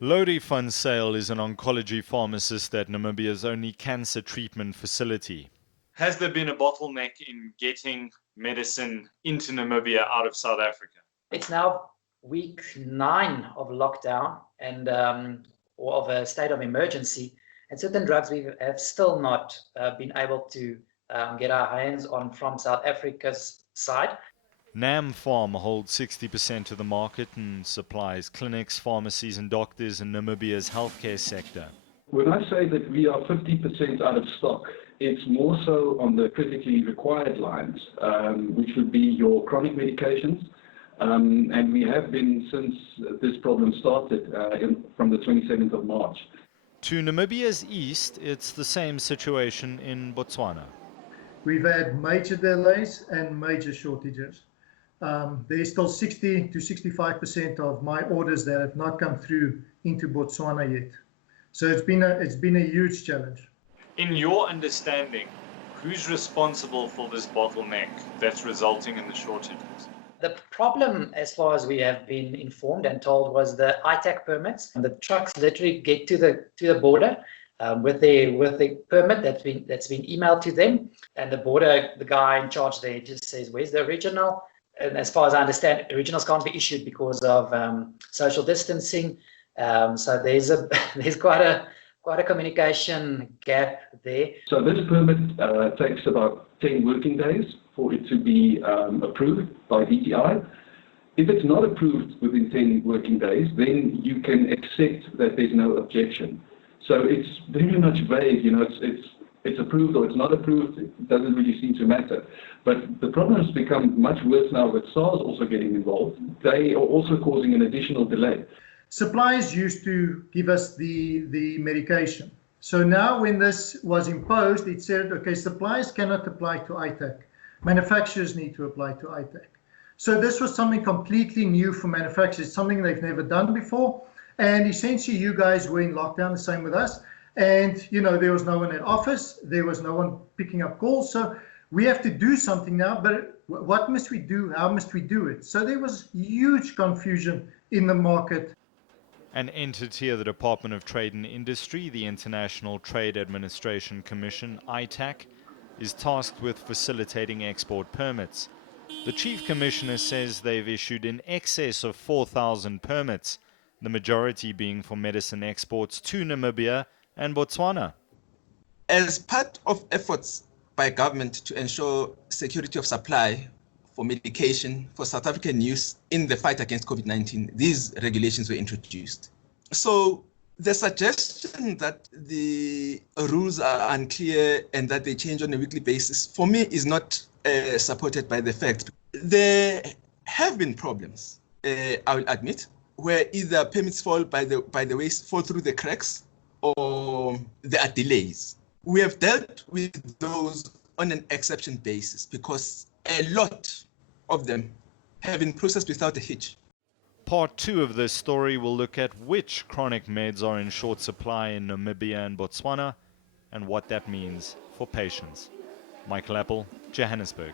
Lodi Van Sale is an oncology pharmacist at Namibia's only cancer treatment facility. Has there been a bottleneck in getting medicine into Namibia out of South Africa? It's now week 9 of lockdown and or of a state of emergency, and certain drugs we have still not been able to get our hands on from South Africa's side. Nam Farm holds 60% of the market and supplies clinics, pharmacies and doctors in Namibia's healthcare sector. When I say that we are 50% out of stock, it's more so on the critically required lines, which would be your chronic medications. And we have been since this problem started from the 27th of March. To Namibia's east, it's the same situation in Botswana. We've had major delays and major shortages. There's still 60 to 65% of my orders that have not come through into Botswana yet. So it's been a huge challenge. In your understanding, who's responsible for this bottleneck that's resulting in the shortages? The problem, as far as we have been informed and told, was the ITAC permits. And the trucks literally get to the border with the permit that's been emailed to them, and the guy in charge there just says, "Where's the original?" And as far as I understand, originals can't be issued because of social distancing. So there's quite a communication gap there. So this permit takes about 10 working days for it to be approved by DTI. If it's not approved within 10 working days, then you can accept that there's no objection. So it's very much vague, it's approved or it's not approved, it doesn't really seem to matter. But the problem has become much worse now with SARS also getting involved. They are also causing an additional delay. Suppliers used to give us the medication. So now when this was imposed, it said, okay, suppliers cannot apply to ITAC. Manufacturers need to apply to ITAC. So this was something completely new for manufacturers, something they've never done before. And essentially you guys were in lockdown, the same with us. And, there was no one at office, there was no one picking up calls. So we have to do something now, but what must we do? How must we do it? So there was huge confusion in the market. An entity of the Department of Trade and Industry, the International Trade Administration Commission, ITAC, is tasked with facilitating export permits. The Chief Commissioner says they've issued in excess of 4,000 permits, the majority being for medicine exports to Namibia and Botswana. As part of efforts by government to ensure security of supply for medication for South African use in the fight against COVID-19, these regulations were introduced. So the suggestion that the rules are unclear and that they change on a weekly basis, for me, is not supported by the fact. There have been problems, I will admit, where either permits fall fall through the cracks, or there are delays. We have dealt with those on an exception basis because a lot of them have been processed without a hitch. Part 2 of this story will look at which chronic meds are in short supply in Namibia and Botswana and what that means for patients. Michael Appel, Johannesburg.